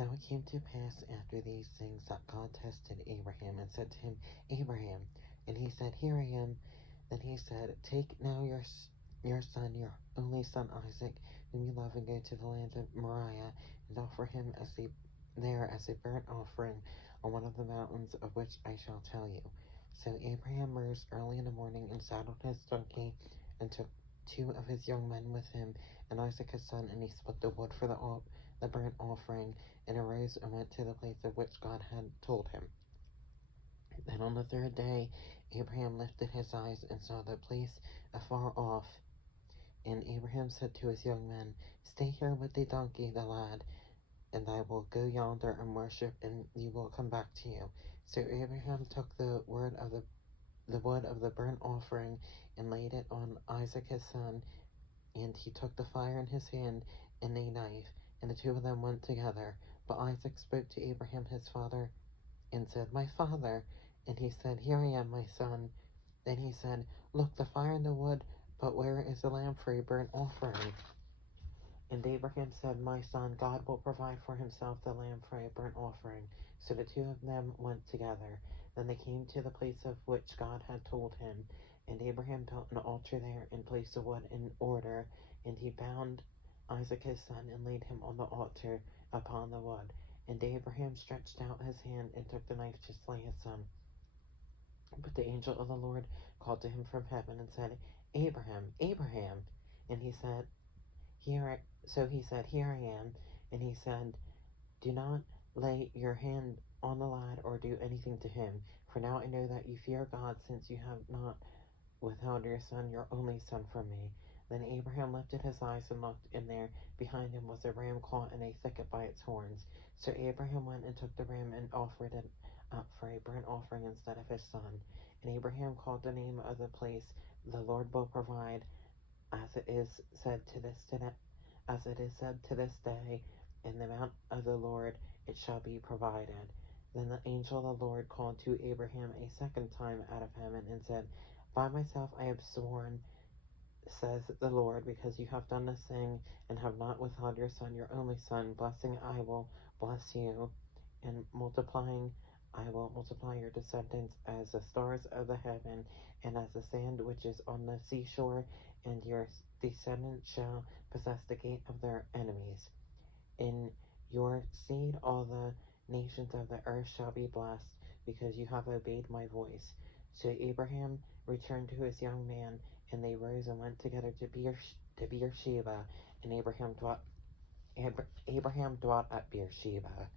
Now it came to pass after these things that God tested Abraham and said to him, Abraham. And he said, Here I am. Then he said, Take now your son, your only son Isaac, whom you love, and go to the land of Moriah, and offer him there as a burnt offering on one of the mountains of which I shall tell you. So Abraham rose early in the morning and saddled his donkey, and took 2 of his young men with him, and Isaac his son, and he split the wood for the burnt offering, and arose and went to the place of which God had told him. Then on the 3rd day Abraham lifted his eyes and saw the place afar off. And Abraham said to his young men, Stay here with the donkey, the lad, and I will go yonder and worship, and you will come back to you. So Abraham took the wood of the burnt offering, and laid it on Isaac his son, and he took the fire in his hand and a knife, and the 2 of them went together. But Isaac spoke to Abraham his father, and said, My father. And he said, Here I am, my son. Then he said, Look, the fire and the wood, but where is the lamb for a burnt offering? And Abraham said, My son, God will provide for himself the lamb for a burnt offering. So the 2 of them went together. Then they came to the place of which God had told him. And Abraham built an altar there, and placed the wood in order. And he bound Isaac his son, and laid him on the altar upon the wood. And Abraham stretched out his hand, and took the knife to slay his son. But the angel of the Lord called to him from heaven, and said, Abraham, Abraham. And he said, So he said, Here I am. And he said, Do not lay your hand on the lad, or do anything to him. For now I know that you fear God, since you have not withheld your son, your only son, from me. Then Abraham lifted his eyes and looked, and there behind him was a ram caught in a thicket by its horns. So Abraham went and took the ram, and offered it up for a burnt offering instead of his son. And Abraham called the name of the place, The Lord will provide, as it is said to this day, In the mount of the Lord it shall be provided. Then the angel of the Lord called to Abraham a second time out of heaven, and said, By myself I have sworn, says the Lord, because you have done this thing, and have not withheld your son, your only son, blessing I will bless you, and multiplying I will multiply your descendants as the stars of the heaven, and as the sand which is on the seashore, and your descendants shall possess the gate of their enemies. In your seed all the nations of the earth shall be blessed, because you have obeyed my voice. So Abraham returned to his young man, and they rose and went together to Beersheba, and Abraham dwelt at Beersheba.